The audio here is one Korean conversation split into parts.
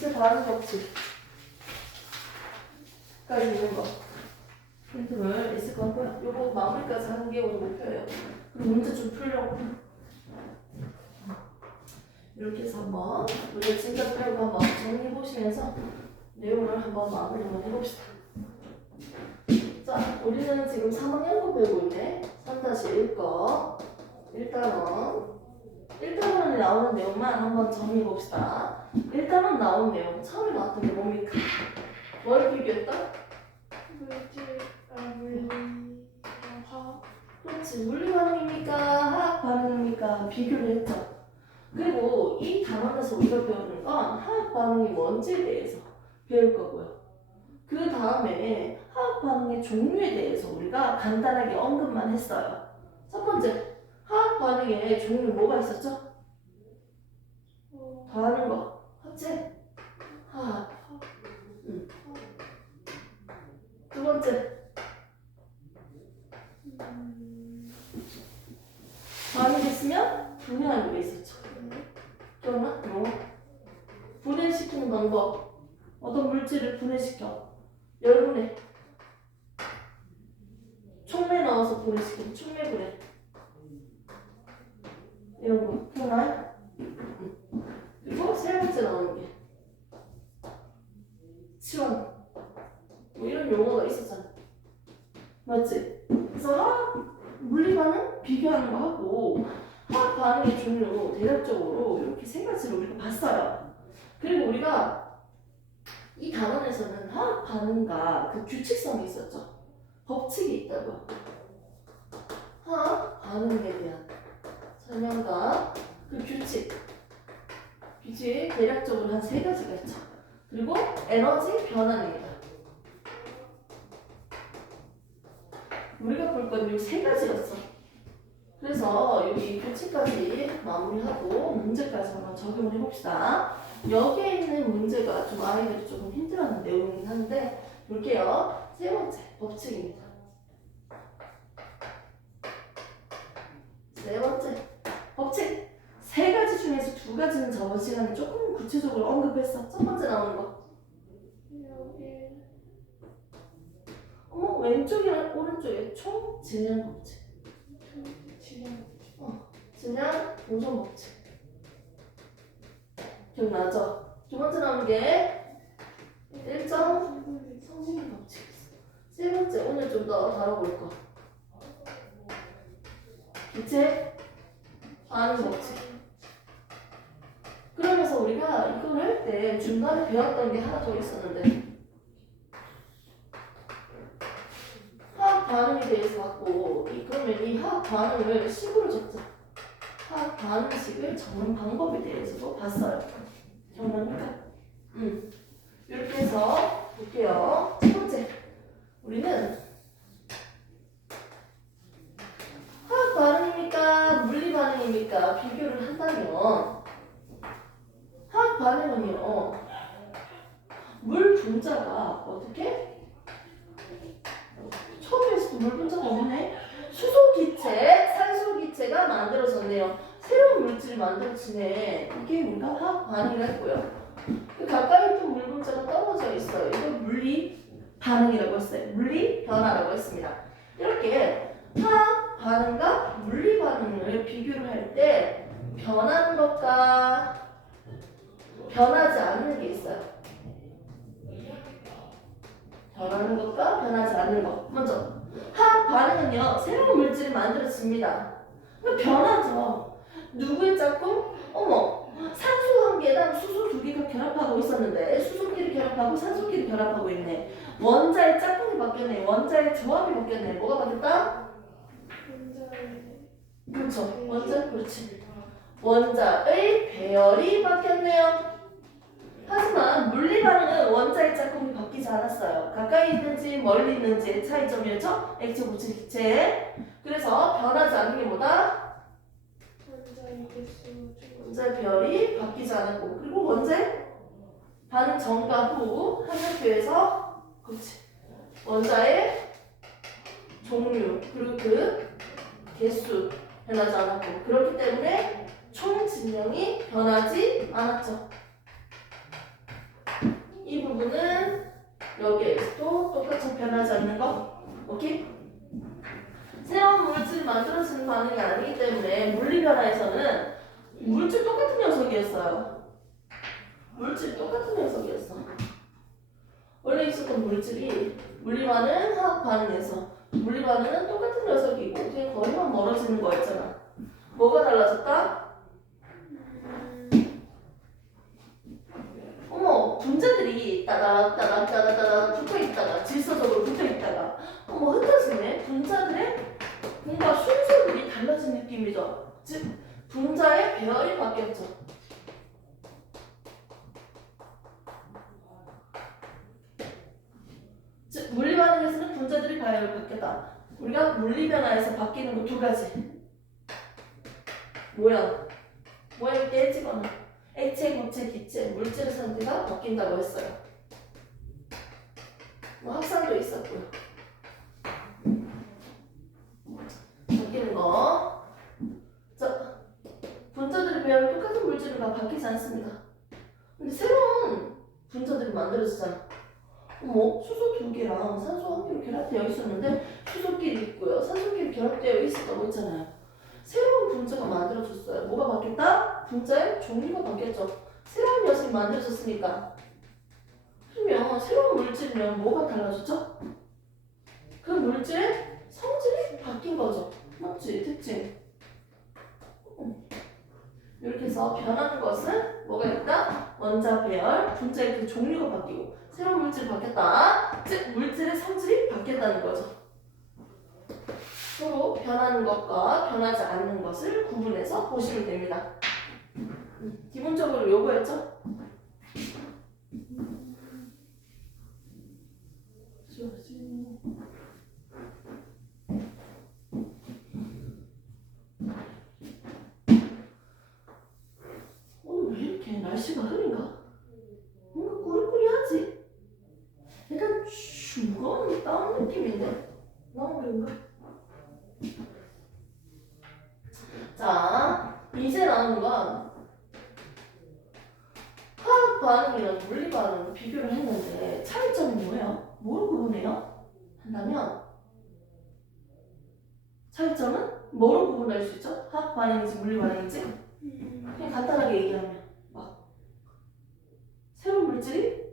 기체 반응 법칙까지 있는 거. 힌트물 있을 거고요. 요거 마무리까지 하는 게 오늘 목표예요. 그리고 문제 좀 풀려고. 이렇게 해서 한번 우리가 지금까지 배운 거 한번 정리해 보시면서 내용을 한번 마무리 한번 해봅시다. 자, 우리는 지금 3학년 거 배우고 있네. 3-1 거. 1단원에 나오는 내용만 한번 정리해 봅시다. 1단원 나온 내용 처음에 나왔던 게 뭡니까? 뭘 비교했다? 화학. 그렇지. 물리 반응입니까? 화학 반응입니까? 비교를 했죠. 그리고 이 단원에서 우리가 배우는 건 화학 반응이 뭔지에 대해서 배울 거고요. 그 다음에 화학 반응의 종류에 대해서 우리가 간단하게 언급만 했어요. 첫 번째, 화학 반응의 종류 뭐가 있었죠? 더하는 거, 합체, 화학. 두 번째, 반응했으면 분해하는 게 있었죠. 기억나? 분해시키는 방법. 어떤 물질을 분해시켜. 열분해. 촉매 넣어서 분해시키는 촉매 분해. 이런 거. 기억나요? 그리고 세 번째 나오는 게 치원. 뭐 이런 용어가 있었잖아. 맞지? 그래서 화학 물리 반응 비교하는 거 하고 화학 반응의 종류 대략적으로 이렇게 세 가지를 우리가 봤어요. 그리고 우리가 이 단원에서는 화학 반응과 그 규칙성이 있었죠. 법칙이 있다고요. 화학 반응에 대한 설명과 그 규칙 대략적으로 한 세 가지가 있죠. 그리고 에너지 변환입니다. 우리가 볼 건 이 세 가지였어. 그래서 여기 규칙까지 마무리하고 문제까지 한번 적용을 해봅시다. 여기에 있는 문제가 좀 아이들이 조금 힘들어하는 내용이긴 한데 볼게요. 세 번째 법칙입니다. 세 번째 법칙. 세 가지 중에서 두 가지는 저번 시간에 조금 구체적으로 언급했어. 첫 번째 나오는 거. 왼쪽이랑 오른쪽에 총 질량 법칙. 질량 보존 법칙. 기억나죠? 두 번째 나오는 게 일정 성질 법칙. 세 번째 오늘 좀 더 다뤄볼 거. 기체 반응 법칙. 그러면서 우리가 이걸 할 때 중간에 배웠던 게 하나 더 있었는데 화학 반응에 대해서 봤고 그러면 이 화학 반응을 식으로 적자. 화학 반응식을 적는 방법에 대해서도 봤어요. 기억납니까? 이렇게 해서 볼게요. 첫 번째, 우리는 화학 반응입니까? 물리 반응입니까? 비교를 한다면 화학 반응은요, 물 분자가 어떻게? 처음에서도 물 분자가 없네. 수소 기체, 산소 기체가 만들어졌네요. 새로운 물질을 만들어지네. 이게 우리가 화학 반응이라 했고요. 그 가까이 있던 물 분자가 떨어져 있어요. 이거 물리 반응이라고 했어요. 물리 변화라고 했습니다. 이렇게 화학 반응과 물리 반응을 비교를 할 때 변하는 것과 변하지 않는 게 있어요. 변하는 것과 변하지 않는 것. 먼저 화학 반응은요, 새로운 물질이 만들어집니다. 변하죠. 누구의 짝꿍? 산소 한 개랑 수소 두 개가 결합하고 있었는데 수소끼리 결합하고 산소끼리 결합하고 있네. 원자의 짝꿍이 바뀌었네. 원자의 조합이 바뀌었네. 뭐가 바뀌었다? 그렇죠. 그렇지. 원자의 배열이 바뀌었네요. 하지만 물리 반응은 원자의 짝꿍이 바뀌지 않았어요. 가까이 있는지 멀리 있는지의 차이점이었죠? 액체, 고체, 기체. 그래서 변하지 않는 게 뭐다? 원자의 배열이 바뀌지 않았고, 그리고 원자의 반응 전과 후 함량표에서 그렇지. 원자의 종류 그리고 그 개수 변하지 않았고, 그렇기 때문에 총 질량이 변하지 않았죠. 변하지 않는 거. 오케이? 새로운 물질이 만들어지는 반응이 아니기 때문에 물리 변화에서는 물질 똑같은 녀석이었어요. 물질 똑같은 녀석이었어. 원래 있었던 물질이 물리 반응, 화학 반응에서 물리 반응은 똑같은 녀석이고 그냥 거리만 멀어지는 거였잖아. 뭐가 달라졌다? 어머, 분자들이 따다따다따다따다 붙어있다가 질서적으로 붙어있다가 어머 흩어지네. 분자들의 뭔가 순서들이 달라진 느낌이죠. 즉 분자의 배열이 바뀌었죠. 즉 물리 반응에서는 분자들이 배열이 바뀌었다. 우리가 물리 변화에서 바뀌는 거 두 가지. 모양이 깨지거나 액체, 고체, 기체, 물질의 상태가 바뀐다고 했어요. 뭐 확산도 있었고요. 바뀌는 거. 자, 분자들의 배열은 똑같은 물질은 다 바뀌지 않습니다. 근데 새로운 분자들이 만들어지잖아. 수소 2개랑 산소 1개로 결합되어 있었는데 수소끼리 있고요. 산소끼리 결합되어 있었다고 했잖아요. 새로운 분자가 만들어졌어요. 뭐가 바뀌었다? 분자의 종류가 바뀌었죠. 새로운 녀석이 만들어졌으니까. 그러면 새로운 물질이면 뭐가 달라졌죠? 그 물질의 성질이 바뀐 거죠. 맞지? 특징. 이렇게 해서 변하는 것은 뭐가 있다? 원자 배열, 분자의 그 종류가 바뀌고 새로운 물질이 바뀌었다. 즉 물질의 성질이 바뀌었다는 거죠. 서로 변하는 것과 변하지 않는 것을 구분해서 보시면 됩니다. 기본적으로 요거였죠? 오늘 왜 이렇게 날씨가 흐린가? 뭔가 꾸리꾸리하지? 약간 무거운 다운 느낌인데? 너무 그런가? 자, 이제 나오는 건 화학 반응이랑 물리 반응 비교를 했는데 차이점이 뭐예요? 뭐로 구분해요? 한다면 차이점은 뭐로 구분할 수 있죠? 화학 반응인지 물리 반응인지? 그냥 간단하게 얘기하면 새로운 물질이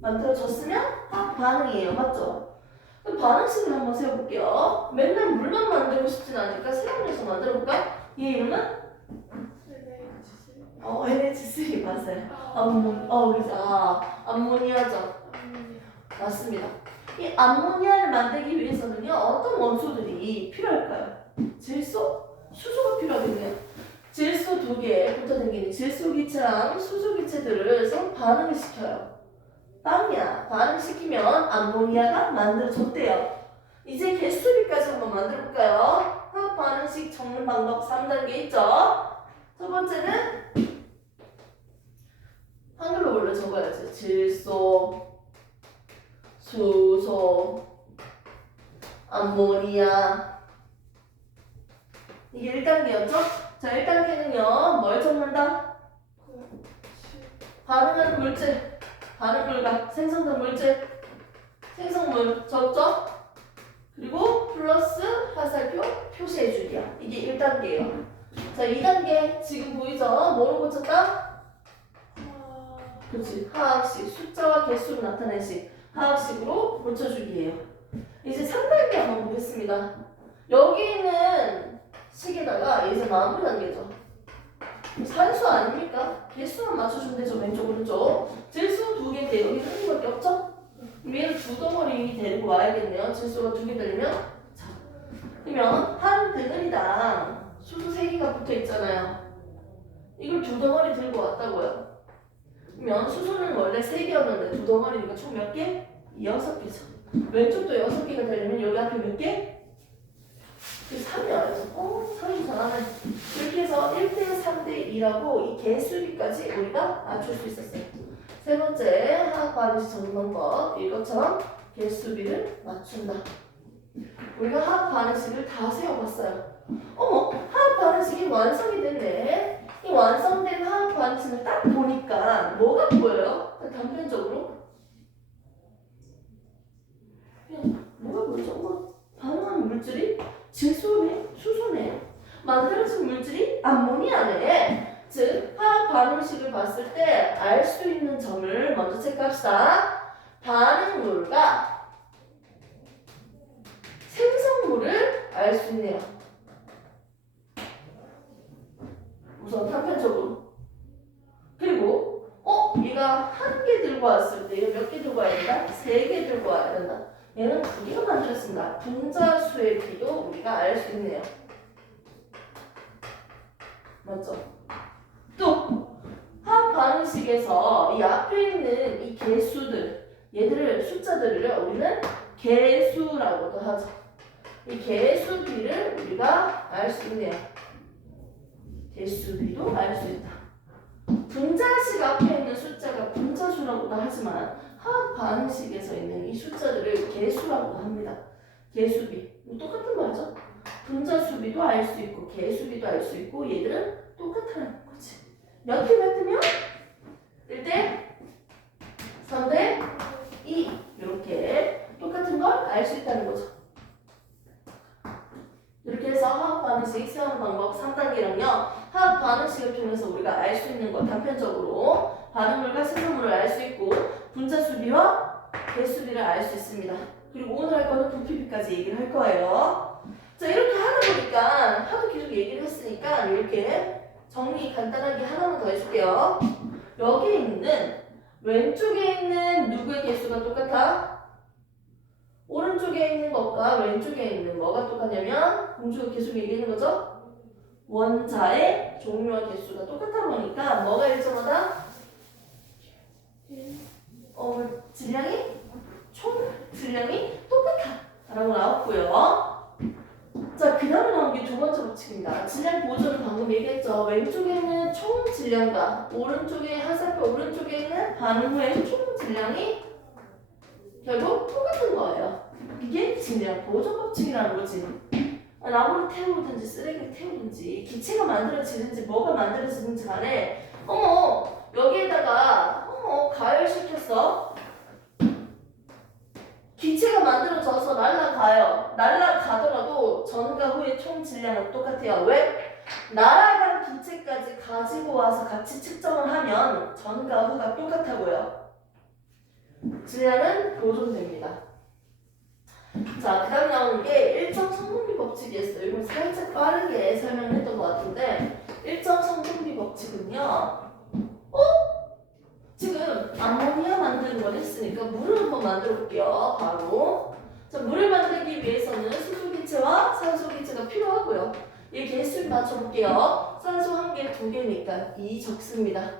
만들어졌으면 화학 반응이에요. 맞죠? 그럼 반응식을 한번 세워볼게요. 맨날 물만 만들고 싶진 않으니까 새로운 녀석 만들어볼까? 얘 이름은? NH3 맞아요. 그래서 암모니아죠. 맞습니다. 이 암모니아를 만들기 위해서는요 어떤 원소들이 필요할까요? 질소? 수소가 필요하겠네요. 질소 2개 붙어 다니는 질소기체랑 수소기체들을 서로 반응을 시켜요. 빵이야. 반응시키면 암모니아가 만들어졌대요. 이제 개수비까지 한번 만들어볼까요? 화학 반응식 적는 방법 3단계 있죠? 첫 번째는 한글로 원래 적어야지. 질소, 수소, 암모니아. 이게 1단계였죠? 자, 1단계는요 뭘 적는다? 반응하는 물질, 반응물과 생성된 물질, 생성물 적죠? 그리고 플러스 화살표 표시해주기야. 이게 1단계예요. 자, 2단계 지금 보이죠? 뭐로 고쳤다? 그렇지. 화학식, 숫자와 개수를 나타낸 식. 화학식으로 고쳐주기예요. 이제 3단계 한번 보겠습니다. 여기 있는 식에다가 이제 마무리 단계죠. 산수 아닙니까? 개수만 맞춰주면 되죠. 왼쪽 오른쪽. 질소 2개인데 여기 한 개밖에 없죠? 얘를 2덩어리 데리고 와야겠네요. 질소가 2개 되려면. 자, 그러면 한 덩어리당 수소 3개가 붙어 있잖아요. 이걸 2덩어리 들고 왔다고요. 그러면 수소는 원래 3개였는데 2덩어리니까 총 몇 개? 6개죠. 왼쪽도 6개가 되려면 여기 앞에 몇 개? 3이야. 그래서 3이 잘하네. 이렇게 해서 1대 3대 2라고 이 개수비까지 우리가 맞출 수 있었어요. 세 번째 화학 반응식 적는 방법. 이것처럼 개수비를 맞춘다. 우리가 화학 반응식을 다 세워봤어요. 화학 반응식이 완성이 됐네. 이 완성된 화학 반응식을 딱 보니까 뭐가 보여요? 단편적으로 암모니아네. 즉 화학 반응식을 봤을 때 알 수 있는 점을 먼저 체크합시다. 반응물과 생성물을 알 수 있네요. 우선 단편적으로. 그리고 얘가 한 개 들고 왔을 때 몇 개 들고 와야 된다? 3개 들고 와야 된다. 얘는 2개가 만들었습니다. 분자수의 비도 우리가 알 수 있네요. 맞죠? 또 화학 반응식에서 이 앞에 있는 이 개수들, 얘들을 숫자들을 우리는 개수라고도 하죠. 이 개수비를 우리가 알 수 있네요. 개수비도 알 수 있다. 분자식 앞에 있는 숫자가 분자수라고도 하지만 화학 반응식에서 있는 이 숫자들을 개수라고도 합니다. 개수비. 똑같은 말이죠. 분자수비도 알 수 있고 개수비도 알 수 있고 얘들은 똑같다는 거지. 몇 대 몇 대면? 1대 3대 2 이렇게 똑같은 걸 알 수 있다는 거죠. 이렇게 해서 화학 반응식 세우는 방법 3단계는요. 화학 반응식을 통해서 우리가 알 수 있는 것 단편적으로 반응물과 생성물을 알 수 있고 분자수비와 개수비를 알 수 있습니다. 그리고 오늘 할 거는 부피비까지 얘기를 할 거예요. 자, 이렇게 하다 보니까 하도 계속 얘기를 했으니까 이렇게 정리 간단하게 하나만 더 해줄게요. 여기 있는 왼쪽에 있는 누구의 개수가 똑같아? 오른쪽에 있는 것과 왼쪽에 있는 뭐가 똑같냐면 공주가 계속 얘기하는 거죠? 원자의 종류와 개수가 똑같아 보니까 뭐가 일정하다? 질량이? 총 질량이 똑같아 라고 나왔고요. 자, 그 다음에 나온 게 두 번째 법칙입니다. 질량 보존은 방금 얘기했죠. 왼쪽에 있는 총 질량과 오른쪽에 화살표 오른쪽에 있는 반응 후의 총 질량이 결국 똑같은 거예요. 이게 질량 보존 법칙이라는 거지. 나무를 태우든지 쓰레기를 태우든지 기체가 만들어지든지 뭐가 만들어지든지 간에 여기에다가 가열시켰어. 기체가 만들어져서 날아가요. 날아가더라도 전과 후의 총 질량은 똑같아요. 왜? 날아간 기체까지 가지고 와서 같이 측정을 하면 전과 후가 똑같다고요. 질량은 보존됩니다. 자, 그 다음에 나오는 게 일정 성분비 법칙이었어요. 이건 살짝 빠르게 설명했던 것 같은데 일정 성분비 법칙은요. 지금 암모니아 만드는 걸 했으니까 물을 한번 만들어 볼게요. 바로. 자, 물을 만들기 위해서는 수소기체와 산소기체가 필요하고요. 이 개수를 맞춰볼게요. 산소 1개, 2개니까 2 적습니다.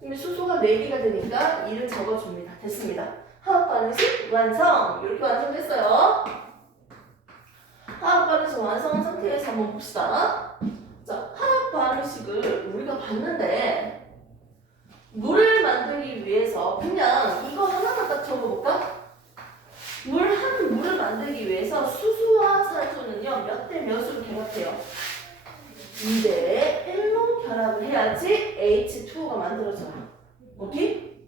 그럼 수소가 4개가 되니까 2를 적어줍니다. 됐습니다. 화학 반응식 완성! 이렇게 완성됐어요. 화학 반응식 완성한 상태에서 한번 봅시다. 자, 화학 반응식을 우리가 봤는데 물을 만들기 위해서 그냥 이거 하나만 딱 적어볼까? 물을 만들기 위해서 수소와 산소는요 몇 대 몇으로 결합해요? 2대 1로 결합을 해야지 H2O가 만들어져요. 오케이?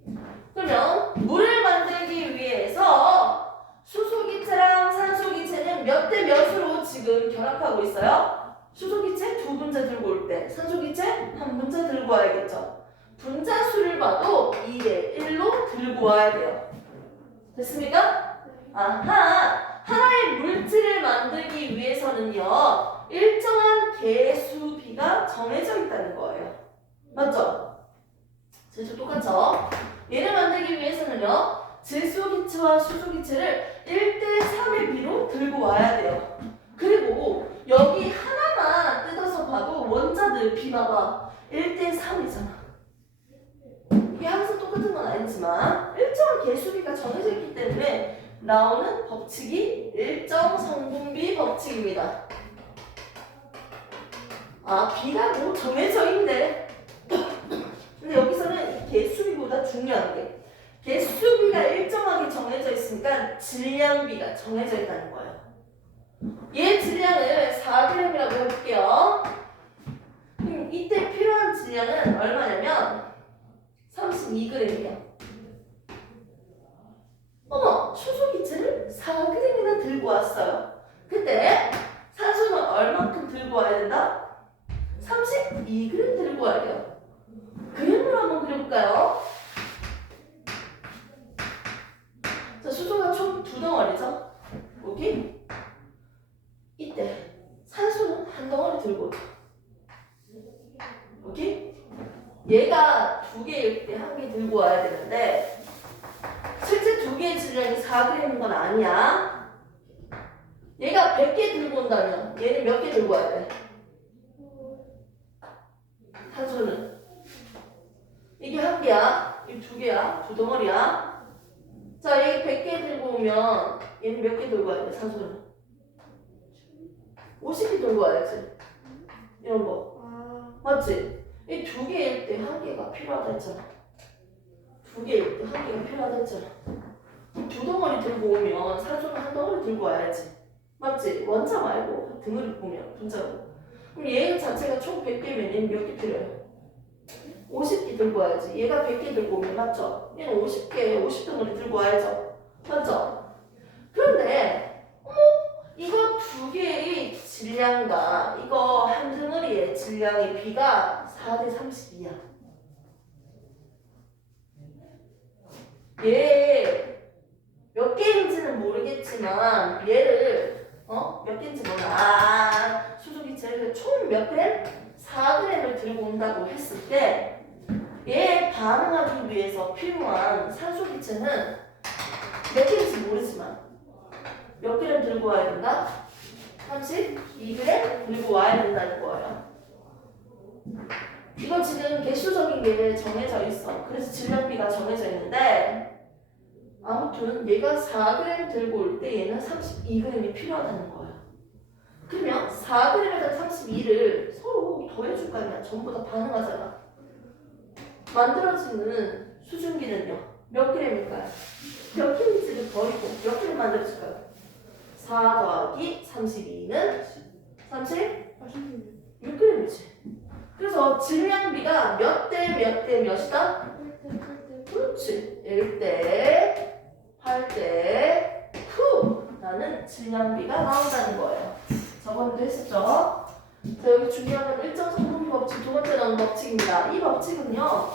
그러면 물을 만들기 위해서 수소기체랑 산소기체는 몇 대 몇으로 지금 결합하고 있어요? 수소기체 2분자 들고 올 때 산소기체 1분자 들고 와야겠죠. 분자수를 봐도 2대 1로 들고 와야 돼요. 됐습니까? 아하! 하나의 물질을 만들기 위해서는요 일정한 개수비가 정해져 있다는 거예요. 맞죠? 제주 똑같죠? 얘를 만들기 위해서는요 질소기체와 수소기체를 1대 3의 비로 들고 와야 돼요. 그리고 여기 하나만 뜯어서 봐도 원자들 비 봐봐 1대 3이잖아. 이게 항상 똑같은 건 아니지만 일정한 개수비가 정해져 있기 때문에 나오는 법칙이 일정 성분비 법칙입니다. 비라고 정해져 있네. 근데 여기서는 이 개수비보다 중요한 게 개수비가 일정하게 정해져 있으니까 질량비가 정해져 있다는 거예요. 얘 질량을 4g이라고 해볼게요. 그럼 이때 필요한 질량은 얼마냐면 32g이요. 수소기체를 4g이나 들고 왔어요. 근데 산소는 얼만큼 들고 와야 된다? 30 들고 와야 돼요. 그림으로 한번 그려볼까요? 자, 수소가 총 2덩어리죠? 여기 이때 산소는 한 덩어리 들고 오죠. 여기 얘가 2개일 때 1개 들고 와야 되는데 실제 2개의 질량이 4g인 건 아니야. 얘가 100개 들고 온다면 얘는 몇 개 들고 와야 돼? 산소는 이게 1개야, 이게 2개야, 2덩어리야. 자, 얘 100개 들고 오면 얘는 몇 개 들고 와야 돼? 산소는 50개 들고 와야지. 이런 거 맞지? 이 2개일 때 1개가 필요하다 했잖아. 2개일 때 1개가 필요하다 했잖아. 2덩어리 들고 오면 산소는 1덩어리 들고 와야지. 맞지? 원자 말고 등을 보면 분자로. 그럼 얘 자체가 총 100개면 얘는 몇 개 필요해? 50개 들고 와야지. 얘가 100개 들고 오면 맞죠? 얘는 50개, 50덩어리 들고 와야죠. 맞죠? 그런데 이거 2개의 질량과 이거 한 덩어리의 질량의 비가 4대 32야. 얘 몇 개인지는 모르겠지만 얘를 몇 개인지 몰라. 수소기체를 총 몇 그램? 4g을 들고 온다고 했을 때 얘 반응하기 위해서 필요한 산소기체는 몇 개인지 모르지만 몇 그램 들고 와야 된다? 32g 들고 와야 된다는 거예요. 이거 지금 개수적인 게 정해져 있어. 그래서 질량비가 정해져 있는데 아무튼 얘가 4g 들고 올 때 얘는 32g이 필요하다는 거야. 그러면 4g에다 32를 서로 더해줄 거 아니야. 전부 다 반응하잖아. 만들어지는 수증기는요. 몇 g일까요? 몇 g인지를 버리고 몇 g 만들어질까요? 4 더하기 32는 36g이지. 그래서 질량비가 몇 대 몇 대 몇이다? 그렇지. 1대 8대 9 라는 질량비가 나온다는 거예요. 저번에도 했었죠. 자, 여기 중요한 건 일정 성분비 법칙, 두 번째 나온 법칙입니다. 이 법칙은요,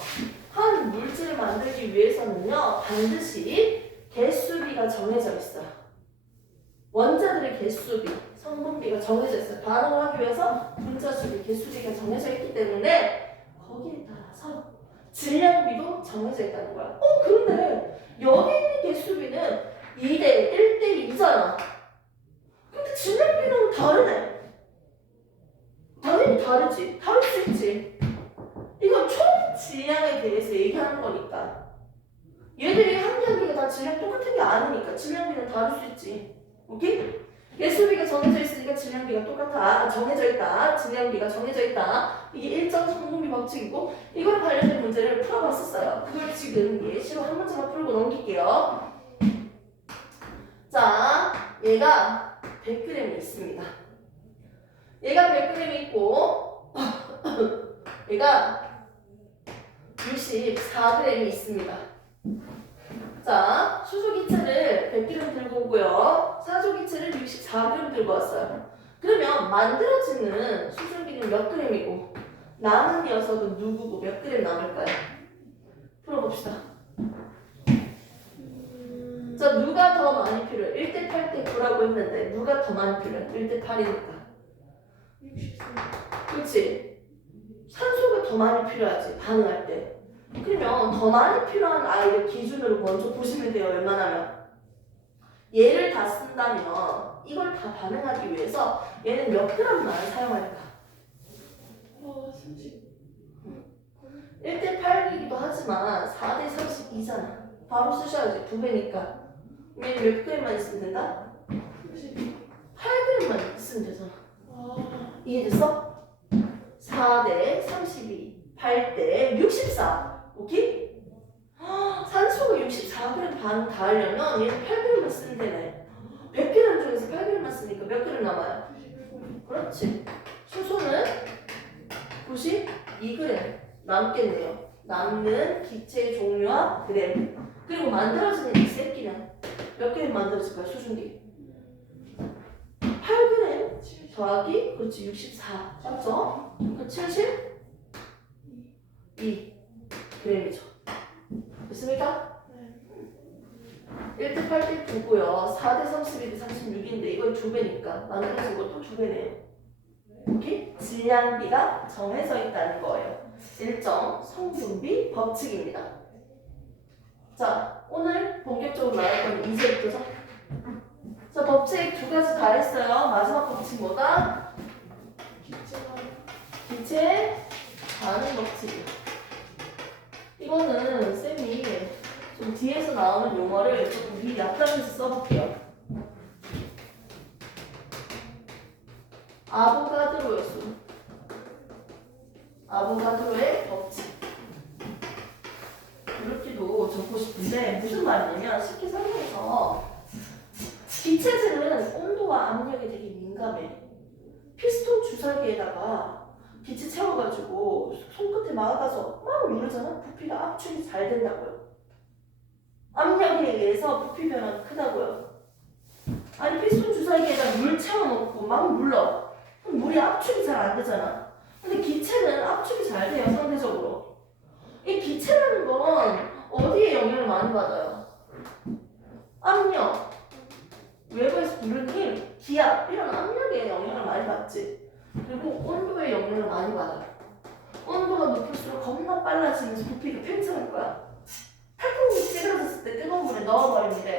한 물질을 만들기 위해서는요, 반드시 개수비가 정해져 있어요. 원자들의 개수비, 성분비가 정해져 있어요. 반응을 하기 위해서 분자수비, 개수비가 정해져 있기 때문에 거기에 따라서 질량비도 정해져 있다는 거야. 그런데 여기 있는 개수비는 2대 1대 2잖아. 근데 질량비는 다르네. 당연히 다르지. 다를 수 있지. 이건 총 질량에 대해서 얘기하는 거니까. 얘들이 한 개가 다 질량 똑같은 게 아니니까 질량비는 다를 수 있지. 오케이? 개수비가 정해져 있으니까 질량비가 똑같아. 정해져 있다. 질량비가 정해져 있다. 이게 일정 성분비 법칙이고 이거랑 관련된 문제를 풀어봤었어요. 그걸 지금 예시로 한 문제만 풀고 넘길게요. 자, 얘가 100g이 있습니다. 얘가 100g이 있고 얘가 64g이 있습니다. 자, 수소기체를 100g 들고 오고요. 산소기체를 64g 들고 왔어요. 그러면 만들어지는 수증기는 몇 g이고 남은 녀석은 누구고 몇 g 남을까요? 풀어봅시다. 자, 누가 더 많이 필요해? 1대 8대 9라고 했는데 누가 더 많이 필요해? 1대 8이니까. 64. 그렇지? 산소가 더 많이 필요하지, 반응할 때. 그러면 더 많이 필요한 아이를 기준으로 먼저 보시면 돼요. 웬만하면. 얘를 다 쓴다면 이걸 다 반응하기 위해서 얘는 몇 g만 사용할까? 30. 1대 8이기도 하지만 4대 32잖아. 바로 쓰셔야지. 2배니까. 얘는 몇 g만 있으면 된다? 8g만 있으면 되잖아. 이해됐어? 4대 32, 8대 64. 오케이? 산소가 64g 반응 다 하려면 얘는 8g만 쓰면 되네. 100g 중에서 8g만 쓰니까 몇 g 남아요? 그렇지. 수소는 92g 남겠네요. 남는 기체 종류와 그램. 그리고 만들어지는 이 새끼는 몇 g 만들어질까요? 수증기 8g 더하기 그렇지 64 맞죠? 그러니까 70 2g이죠. 됐습니까? 1대 8대 9고요. 4대 31대 36인데 이건 2배니까 만들어진 것도 2배네요. 여기 질량비가 정해져 있다는 거예요. 일정 성분비 법칙입니다. 자, 오늘 본격적으로 나갈 건 이제부터죠. 자, 법칙 2가지 다 했어요. 마지막 법칙 뭐다? 기체 반응 법칙이야. 이거는 쌤이 좀 뒤에서 나오는 용어를 조금 미리 앞장에서 써볼게요. 아보가드로의 수. 아보가드로의 법칙. 이렇게도 적고 싶은데 무슨 말이냐면 쉽게 설명해서 기체들은 온도와 압력에 되게 민감해. 피스톤 주사기에다가 기체 채워가지고 손끝에 막아서 막 누르잖아? 부피가 압축이 잘 된다고요. 압력에 의해서 부피 변화가 크다고요. 아니 피스톤 주사기에다 물 채워놓고 막 눌러. 그럼 물이 압축이 잘 안 되잖아. 근데 기체는 압축이 잘 돼요, 상대적으로. 이 기체라는 건 어디에 영향을 많이 받아요? 압력, 외부에서 부르는 힘, 기압 이런 압력에 영향을 많이 받지. 그리고 온도에 영향을 많이 받아요. 온도가 높을수록 겁나 빨라지면서 부피가 팽창할 거야. 탁구공이 찌그러졌을 때 뜨거운 물에 넣어버립니다.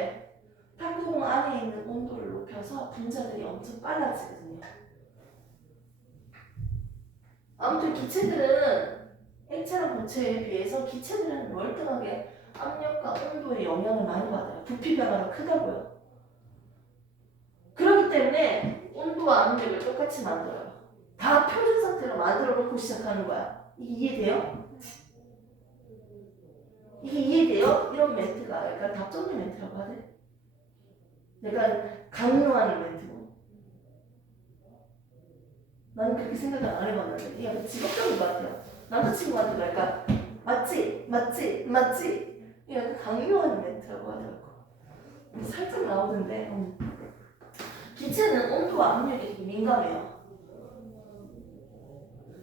탁구공 안에 있는 온도를 높여서 분자들이 엄청 빨라지거든요. 아무튼 기체들은 액체랑 고체에 비해서 기체들은 월등하게 압력과 온도에 영향을 많이 받아요. 부피 변화가 크다고요. 그렇기 때문에 온도와 압력을 똑같이 만들어요. 다 표준 상태로 만들어 놓고 시작하는 거야. 이게 이해돼요? 이게 이해돼요? 이런 멘트가 약간 답정의 멘트라고 하대. 약간 강요하는 멘트고. 나는 그렇게 생각을 안 해봤는데 이게 약간 직업적인 것 같아요. 남자친구한테도 약간 맞지? 맞지? 맞지? 이게 약간 강요하는 멘트라고 하더라고. 살짝 나오던데 기체는 온도와 압력에 되게 민감해요.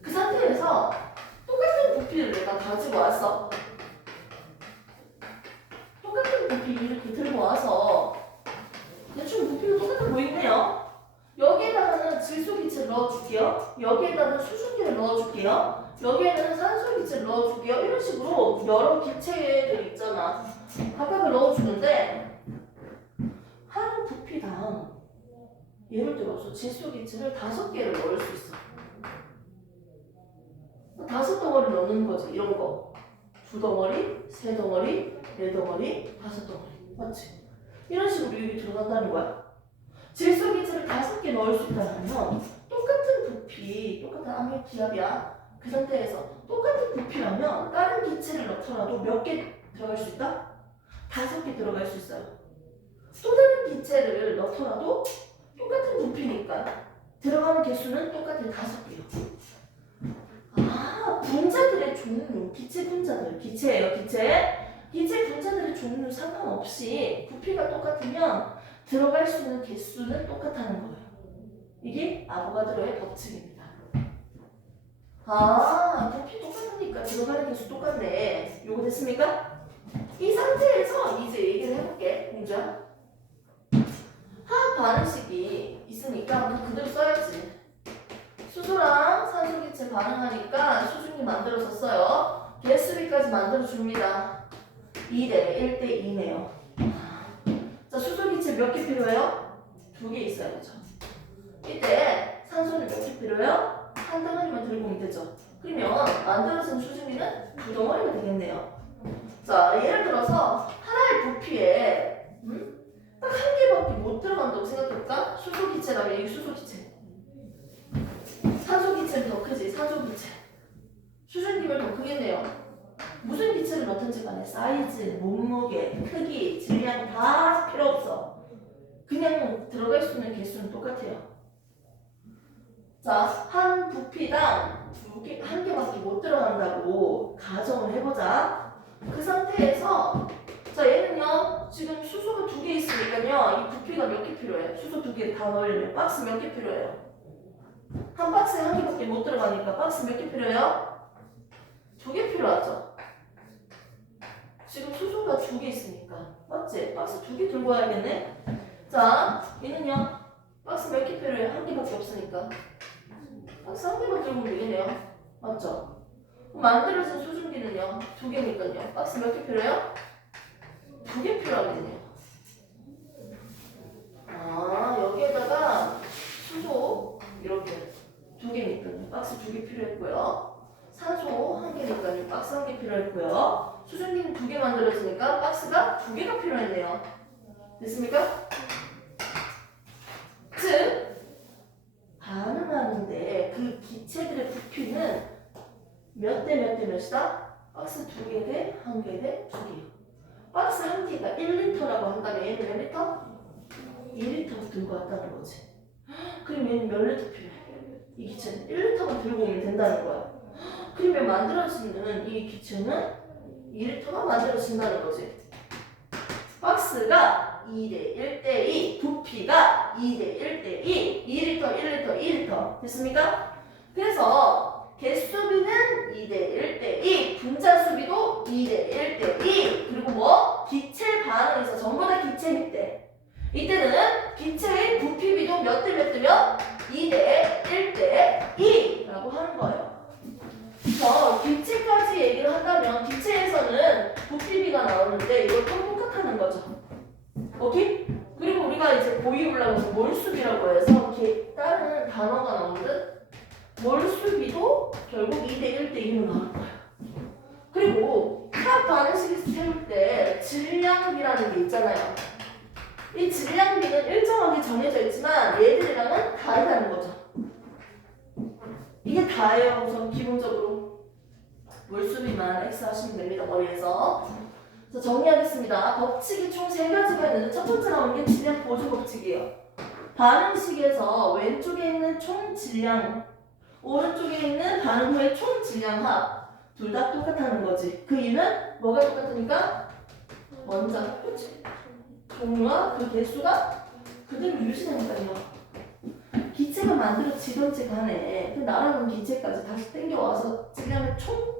그 상태에서 똑같은 부피를 내가 가지고 왔어. 똑같은 부피 이렇게 들고 와서 대충 부피가 똑같아 보이네요. 여기에다가는 질소기체를 넣어줄게요. 여기에다가는 수증기를 넣어줄게요. 여기에는 산소기체를 넣어줄게요. 이런 식으로 여러 기체들 있잖아. 각각을 넣어주는데 한 부피당 예를 들어서 질소기체를 5개를 넣을 수 있어. 5덩어리 넣는 거지. 이런 거 2덩어리, 3덩어리, 4덩어리, 5덩어리. 맞지? 이런 식으로 여기 들어간다는 거야. 질소기체를 5개 넣을 수 있다면 똑같은 부피, 똑같은 압력 기압이야. 그 상태에서 똑같은 부피라면 다른 기체를 넣더라도 몇 개 들어갈 수 있다? 5개 들어갈 수 있어요. 또 다른 기체를 넣더라도 똑같은 부피니까 들어가는 개수는 똑같은 5개요. 아, 분자들의 종류, 기체 분자들, 기체예요, 기체. 기체 분자들의 종류 상관없이 부피가 똑같으면 들어갈 수 있는 개수는 똑같다는 거예요. 이게 아보가드로의 법칙입니다. 아, 부피 똑같으니까 들어가는 개수 똑같네. 요거 됐습니까? 이 상태에서 이제 얘기를 해볼게, 공주야. 화학 반응식이 있으니까 그대로 써야지. 수소랑 산소기체 반응하니까 수증기 만들어서 써요. 개수비까지 만들어줍니다. 2대 1대 2네요. 자, 수소기체 몇 개 필요해요? 2개 있어야죠. 이때 산소는 몇 개 필요해요? 한 덩어리만 들고 오면 되죠. 그러면 만들어진 수증기는 2덩어리가 되겠네요. 자, 예를 들어서 하나의 부피에 딱 한 개밖에 못 들어간다고 생각해볼까? 수소기체라면 이 수소기체. 산소기체는 더 크지, 산소기체. 수증기면 더 크겠네요. 무슨 기체를 넣든지 간에 사이즈, 몸무게, 크기, 질량 다 필요 없어. 그냥 들어갈 수 있는 개수는 똑같아요. 자, 한 부피당 한 개밖에 못 들어간다고 가정을 해보자. 그 상태에서 자, 얘는요 지금 수소가 2개 있으니까요 이 부피가 몇 개 필요해? 수소 2개 다 넣으려면 박스 몇 개 필요해요? 한 박스에 한 개밖에 못 들어가니까 박스 몇 개 필요해요? 두 개 필요하죠? 지금 수소가 두 개 있으니까. 맞지? 박스 두 개 들고 와야겠네? 자, 얘는요. 박스 몇 개 필요해? 한 개밖에 없으니까. 박스 한 개만 들고 오면 되겠네요. 맞죠? 만들어진 수증기는요. 두 개니까요. 박스 몇 개 필요해요? 두 개 필요하겠네요. 아, 여기에다가 수소 이렇게 두 개니까요. 박스 두 개 필요했고요. 산소 한 개니까요. 박스 한 개 필요했고요. 수증기는 두 개 만들어지니까 박스가 두 개가 필요했네요. 됐습니까? 즉, 반응하는데 그 기체들의 부피는 몇 대 몇 대 몇이다? 박스 두 개 대 한 개 대 두 개요. 박스 한 개가 1리터라고 한다면 얘는 몇 리터? 2리터 들고 왔다는 거지. 그럼 얘는 몇 리터 필요해? 이 기체는 1리터만 들고 오면 된다는 거야. 그러면 만들어지는 이 기체는 2리터가 만들어진다는 거지. 박스가 2대 1대2, 부피가 2대 1대2, 2리터, 1리터, 2리터. 됐습니까? 그래서 개수비는 2대 1대2, 분자 수비도 2대 1대2, 그리고 뭐? 기체 반응에서 전부 다 기체 밑대. 이때는 기체의 부피비도 몇 대 몇 대면 2대 1대 2라고 하는 거예요. 그래서 기체까지 얘기를 한다면 기체에서는 부피비가 나오는데 이걸 또 똑같다는 거죠. 오케이? 그리고 우리가 이제 보기 올라가서 몰수비라고 해서 이렇게 다른 단어가 나오는 몰수비도 결국 2대 1대 2로 나올 거예요. 그리고 화학 반응식에서 세울 때 질량비라는 게 있잖아요. 이 질량비는 일정하게 정해져 있지만 얘들이랑은 다르다는 거죠. 이게 다예요. 우선 기본적으로 몰수비만 X 하시면 됩니다. 머리에서. 자, 정리하겠습니다. 법칙이 총 3가지가 있는데 첫 번째 나오는 게 질량 보조 법칙이에요. 반응식에서 왼쪽에 있는 총 질량, 오른쪽에 있는 반응 후의 총 질량 합, 둘 다 똑같다는 거지. 그 이유는 뭐가 똑같으니까? 원자 표지 종류와 그 개수가 그대로 유지되니까요. 기체가 만들어지던지 간에 그 날아간 기체까지 다시 땡겨와서 질량을 총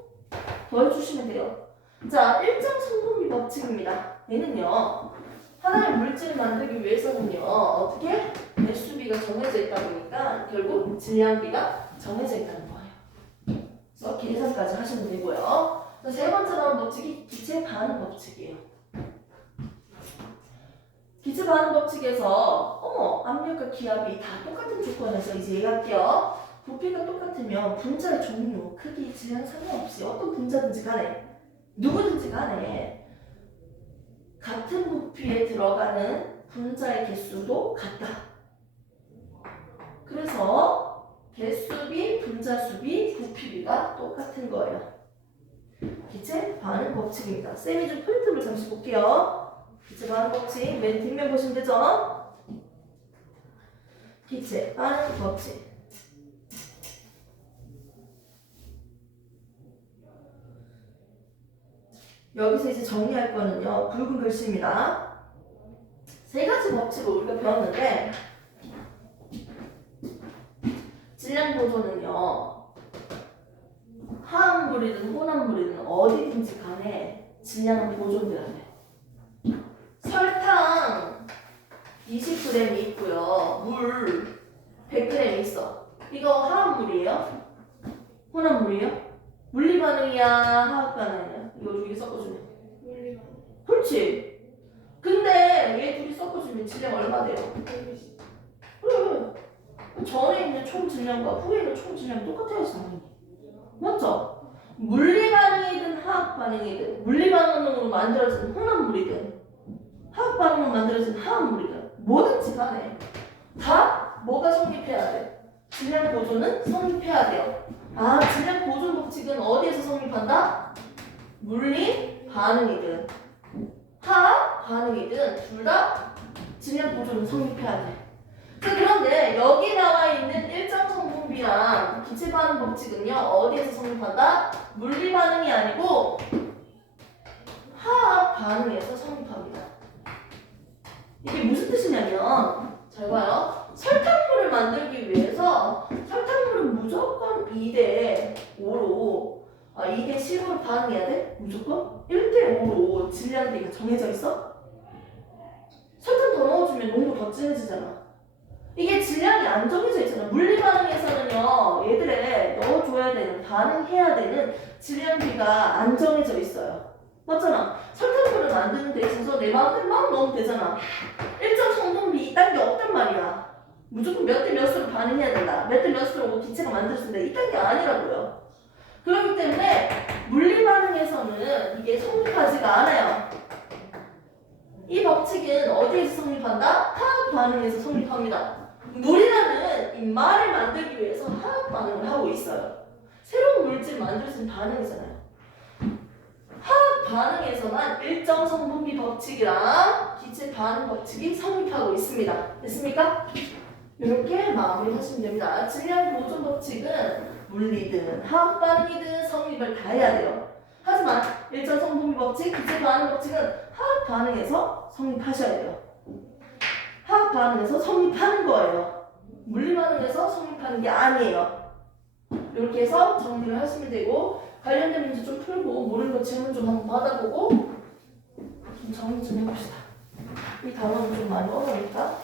더해주시면 돼요. 자, 일정 성분비 법칙입니다. 얘는요, 하나의 물질을 만들기 위해서는요, 어떻게? 개수비가 정해져 있다 보니까 결국 질량비가 정해져 있다는 거예요. 그래서 계산까지 하시면 되고요. 자, 세 번째 나온 법칙이 기체 반응 법칙이에요. 기체 반응 법칙에서 압력과 기압이 다 똑같은 조건에서 이제 얘기할게요. 부피가 똑같으면 분자의 종류, 크기, 질량 상관없이 어떤 분자든지 간에 누구든지 간에 같은 부피에 들어가는 분자의 개수도 같다. 그래서 개수비, 분자 수비, 부피비가 똑같은 거예요. 기체 반응 법칙입니다. 쌤이 좀 포인트를 잠시 볼게요. 기체 반응 법칙 맨 뒷면 보시면 되죠? 기체 반응 법칙. 여기서 이제 정리할 거는요, 붉은 글씨입니다. 3가지 법칙을 우리가 배웠는데, 질량 보조는요, 화합물이든 혼합물이든 어디든지 간에 질량은 보존돼야 돼. 설탕 20g이 있고요, 물 100g이 있어. 이거 화합물이에요? 혼합물이에요? 물리반응이야? 화학반응이야? 이거 두 개 섞어주면. 물리반. 그렇지. 근데 얘 둘이 섞어주면 질량 얼마 돼요? 그래. 전에 있는 총 질량과 후에 있는 총 질량 똑같아야지 당연히. 맞죠? 물리반응이든 화학반응이든 물리반응으로 만들어진 혼합물이든 화학반응으로 만들어진 화합물이든 뭐든지 간에 다 뭐가 성립해야 돼? 질량 보존은 성립해야 돼요. 아, 질량 보존 법칙은 어디에서 성립한다? 물리 반응이든 화학 반응이든 둘 다 질량 보존은 성립해야 돼. 자, 그런데 여기 나와 있는 일정 성분비랑 기체 반응 법칙은요, 어디에서 성립한다? 물리 반응이 아니고 화학 반응에서 성립합니다. 이게 무슨 뜻이냐면, 잘 봐요. 설탕물을 만들기 위해서 설탕물은 무조건 2대 5로 2대 15로 반응해야 돼? 무조건? 1대 5로 질량비가 정해져 있어? 설탕 더 넣어주면 농도 더 진해지잖아. 이게 질량이 안 정해져 있잖아. 물리 반응에서는요, 얘들에 넣어줘야 되는, 반응해야 되는 질량비가 안 정해져 있어요. 맞잖아. 설탕물을 만드는 데 있어서 내 마음대로 막 넣으면 되잖아. 일정 성분비 이딴 게 없단 말이야. 무조건 몇 대 몇으로 반응해야 된다. 몇 대 몇으로 기체가 만들어진다. 이딴 게 아니라고요. 그렇기 때문에 물리 반응에서는 이게 성립하지가 않아요. 이 법칙은 어디에서 성립한다? 화학 반응에서 성립합니다. 물이라는 이 말을 만들기 위해서 화학 반응을 하고 있어요. 새로운 물질을 만들 수 있는 반응이잖아요. 화학 반응에서만 일정 성분비 법칙이랑 기체 반응 법칙이 성립하고 있습니다. 됐습니까? 이렇게 마무리하시면 됩니다. 질량 보존 법칙은 물리든 화학 반응이든 성립을 다 해야 돼요. 하지만 일정 성분비 법칙, 기체 반응 법칙은 화학 반응에서 성립하셔야 돼요. 화학 반응에서 성립하는 거예요. 물리 반응에서 성립하는 게 아니에요. 이렇게 해서 정리를 하시면 되고, 관련된 문제 좀 풀고 모르는 거 질문 좀 한번 받아보고 좀 정리 좀 해봅시다. 이 단어는 좀 많이 어려우니까.